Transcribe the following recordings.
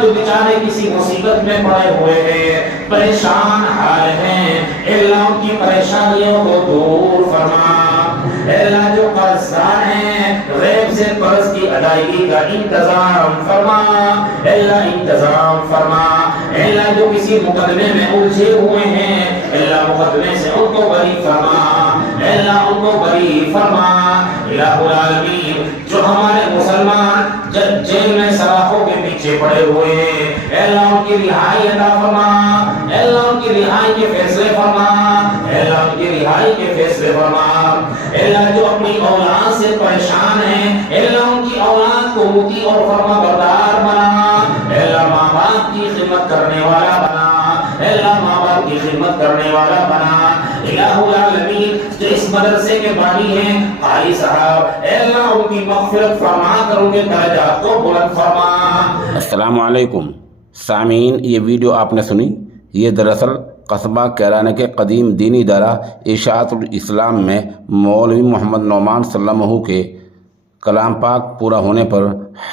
जो बेचारे किसी मुसीबत में पड़े हुए हैं, परेशान हाल हैं, अल्लाह उनकी परेशानियों को दूर फरमा। अल्लाह जो कर्जदार हैं, गैब से कर्ज की अदायगी का इंतजाम फरमा, अल्लाह इंतजाम फरमा। अल्लाह जो किसी मुकदमे में उलझे हुए हैं, अल्लाह मुकदमे से उनको बरी फरमा, अल्लाह उनको बरी फरमा। इलाहुल आलमीन, जो हमारे मुसलमान जेल में सलाखों के पीछे पड़े हुए हैं, अल्लाह उनकी रिहाई अता फरमा, अल्लाह उनकी रिहाई के फैसले फरमा, अल्लाह उनकी रिहाई के फैसले फरमा। अल्लाह जो अपनी औलाद से परेशान है, अल्लाह उनकी औलाद को मुती और फरमा बरदार बना, अल्लाह माँ बाप की खिदमत करने वाला बना, अल्लाह माँ बाप की खिदमत करने वाला बना। इलाहुल आलमीन, जो इस मदरसे के बानी हैं कारी साहब, अल्लाह उनकी मग़फ़िरत फरमा कर उनके दर्जात को बुलंद फरमा। अस्सलामु अलैकुम सामीन, ये वीडियो आपने सुनी, ये दरअसल कस्बा कैराना के कदीम दीनी इदारा इशाअतुल इस्लाम में मौलवी मोहम्मद नौमान सल्लल्लाहु के कलाम पाक पूरा होने पर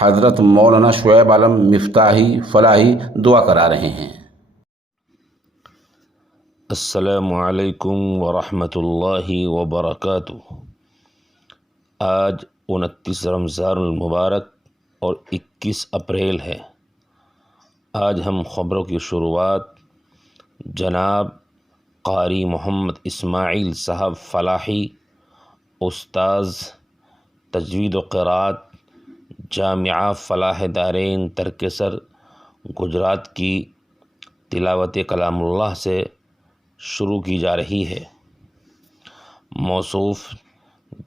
हज़रत मौलाना शुएब आलम मिफ्ताही फलाही दुआ करा रहे हैं। अस्सलामु अलैकुम वरहमतुल्लाहि वबरकातुहू। आज 29 रमज़ानुल मुबारक और 21 अप्रैल है। आज हम ख़बरों की शुरुआत जनाब कारी मोहम्मद इस्माइल साहब फलाही, उस्ताज़ तजवीद व क़िराअत, जामिया फ़लाह दारैन तरकेसर, गुजरात की तिलावत कलामुल्लाह से शुरू की जा रही है। मौसूफ़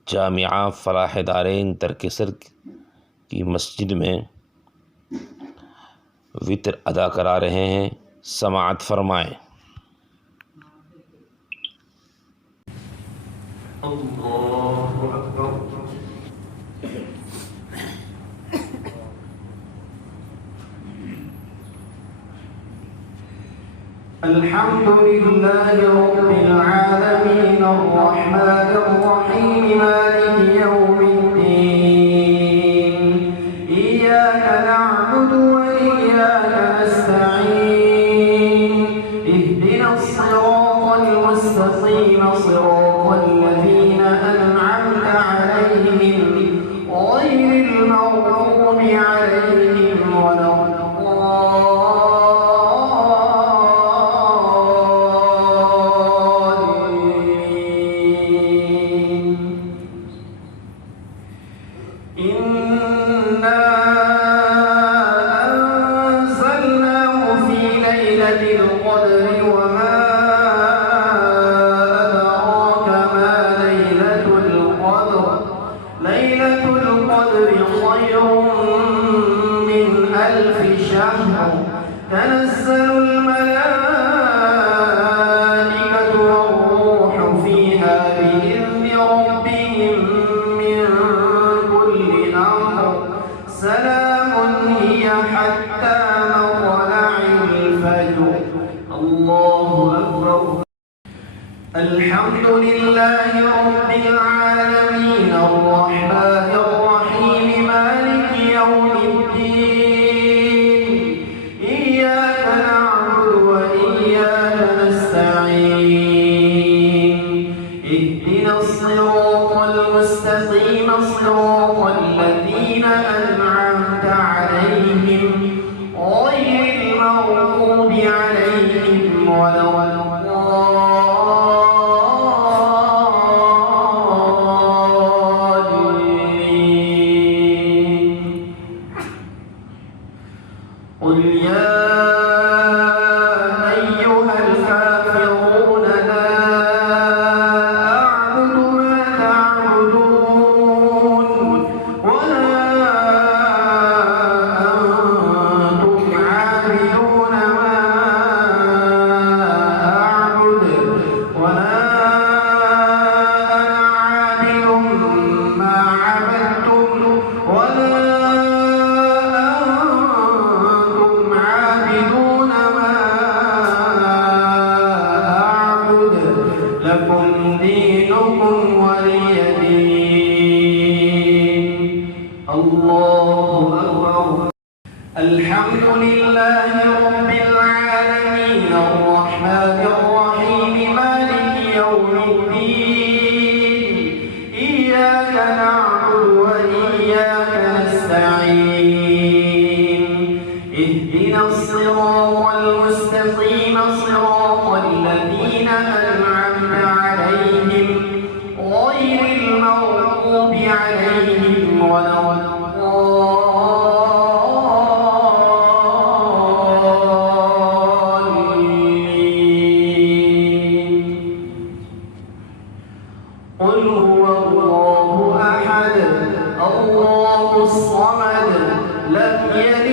जामिया फ़लाह दारैन तरकेसर की मस्जिद में वितर अदा करा रहे हैं, समाअत फरमाएँ। अल्लाहु अकबर। अल्हम्दुलिल्लाहि रब्बिल आलमीन अर्रहमानिर रहीम मालिकि यौमिद्दीन इय्याका नअबुदु व इय्याका नस्तईन इहदिनस सिरातल मुस्तक़ीम सिरातल लज़ीना अनअमता अलैहिम गैरिल मग़ज़ूबि अलैहिम تنزل الملائكة والروح فيها بإذن ربهم من كل أمر سلام هي حتى مطلع الفجر. الله أكبر. الحمد لله رب العالمين الرحمن الرحيم مالك يوم الدين اهدنا الصراط المستقيم صراط الذين أنعمت عليهم غير المغضوب عليهم ولا الضالين. قل يا ولا أنتم عابدون الحمد لله رب العالمين الرحمن الرحيم مالك يوم الدين إياك نعبد وإياك نستعين اهدنا الصراط المستقيم صراط الذين أنعمت عليهم غير المغضوب عليهم ولا الضالين. قل هو الله أحد الله الصمد لم يلد